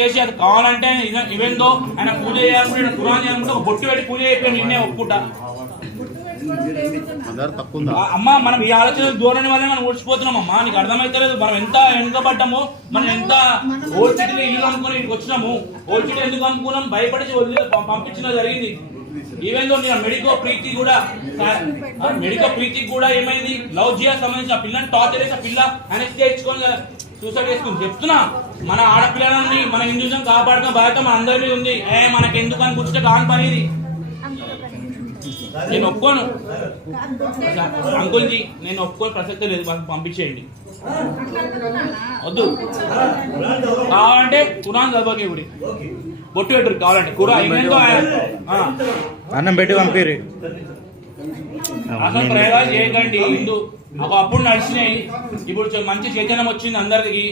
చేసి అది కావాలంటే ఇవేందో ఆయన పూజ చేయాలనుకుంటే కురాన్ చేయాలనుకుంటే ఒక బొట్టు పెట్టి పూజ అయిపోయి నిన్నే ఒప్పుకుంటా. అమ్మ మనం ఈ ఆలోచన ధోరణి వల్లే మనం ఓడిచిపోతున్నాం అమ్మా. నీకు అర్థమైతలేదు మనం ఎంత వెనుకబడ్డాము మనం ఎంత ఓల్డ్ సిటీలో ఇల్లు అనుకుని ఇక్కడికి వచ్చినాము ఓల్డ్ సిటీ ఎందుకు అనుకున్నాం భయపడి వదిలే పంపించడం జరిగింది. ఈవెన్ దో నేను మెడికో ప్రీతి కూడా మెడికో ప్రీతికి కూడా ఏమైంది? లవ్ జియా సంబంధించిన పిల్లని టార్చర్ చేసి ఆ పిల్ల అనేసి ఇచ్చుకొని సూసైడ్ చేసుకుని చెప్తున్నా మన ఆడపిల్లలని మన హిందూజం కాపాడుకున్న బాధ్యత మన అందరి మీద ఉంది. ఏ మనకి ఎందుకు అని కూర్చుంటే కాని పని ఇది. నేను ఒప్పుకోను. అంకుల్జీ నేను ఒప్పుకోని ప్రసక్తే లేదు. మాకు పంపించేయండి. వద్దు. కావాలంటే కురాన్ చదవకే గుడి. బొట్టు పెట్టరు కావాలంటే. కురా అన్నం పెట్టి పంపిరి అసలు ప్రయోగాలు చేయకండి ఒక అప్పుడు నడిచినాయి. ఇప్పుడు మంచి చైతన్యం వచ్చింది అందరికి.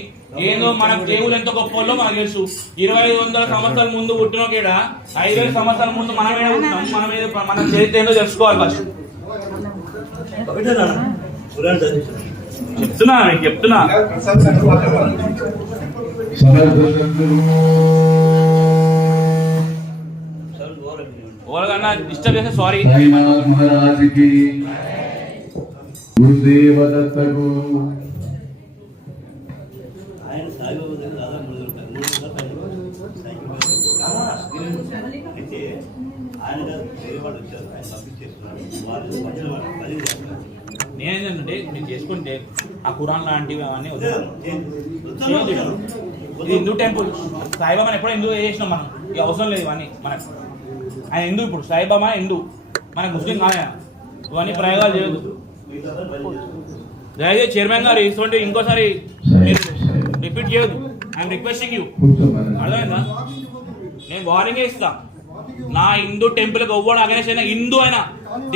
ఏదో మన దేవులు ఎంత గొప్పలో మనకు తెలుసు. ఇరవై ఐదు వందల సంవత్సరాల ముందు పుట్టిన కేడ ఐదు వేల సంవత్సరాల ముందు మనమే పుట్టినాం. మనం ఏదో మన చరిత్ర ఏందో తెలుసుకోవాలి ఫస్ట్ చెప్తున్నా నేను చెప్తున్నా. ఓలకన్నా డిస్టర్బ్ చేస్తే సారీ. మహారాజుకి ఆయన అయితే వేరే వాళ్ళు వచ్చారు. ఆయన పంపించేస్తున్నారు. వాళ్ళు మధ్యలో వాళ్ళు బదిలీ చేస్తున్నారు. నేనేంటంటే మీరు చేసుకుంటే ఆ కురాన్ లాంటివి అవన్నీ. ఇది హిందూ టెంపుల్. సాయిబాబా ఎప్పుడో హిందూ చేసినాం మనం. ఇక అవసరం లేదు ఇవన్నీ మనకు. ఆయన హిందూ ఇప్పుడు. సాయిబాబా హిందూ. మన ముస్లిం కాదు. ఇవన్నీ ప్రయోగాలు చేస్తున్నారు దయచేసి చైర్మన్ గారు ఇటువంటి ఇంకోసారి మీరు రిపీట్ చేయొద్దు. ఐఎమ్ రిక్వెస్టింగ్ యూ అర్థమైందా? నేను వార్నింగ్ ఇస్తా. నా హిందూ టెంపుల్ ఎవ్వడు అగనేసి అయినా హిందూ అయినా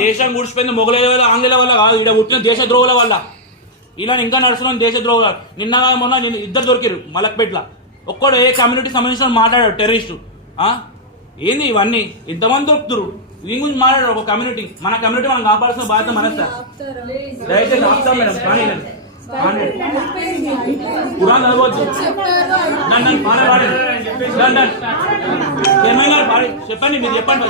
దేశం గుడిచిపోయింది మొగలేల వల్ల ఆంగ్లేయుల వల్ల కాదు. ఇక్కడ పుట్టిన దేశ ద్రోహుల వల్ల. ఇలా ఇంకా నడుస్తున్నాం దేశ ద్రోహులు. నిన్న మొన్న నేను ఇద్దరు దొరికారు మలక్పేట్ల. ఒక్కడు ఏ కమ్యూనిటీ సంబంధించిన మాట్లాడాడు టెర్రరిస్టు ఏంది ఇవన్నీ? ఎంతమంది దొరుకుతురు దీని గురించి మాట్లాడారు ఒక కమ్యూనిటీ మన కమ్యూనిటీ మనం కాపాడాల్సిన బాధ్యత మనస్తా దయచేసి ఆపుతాం మేడం. కానీ కురాన్ చదవచ్చు డన్ బాగా పాడే పాడే గారు పాడి చెప్పండి మీరు చెప్పండి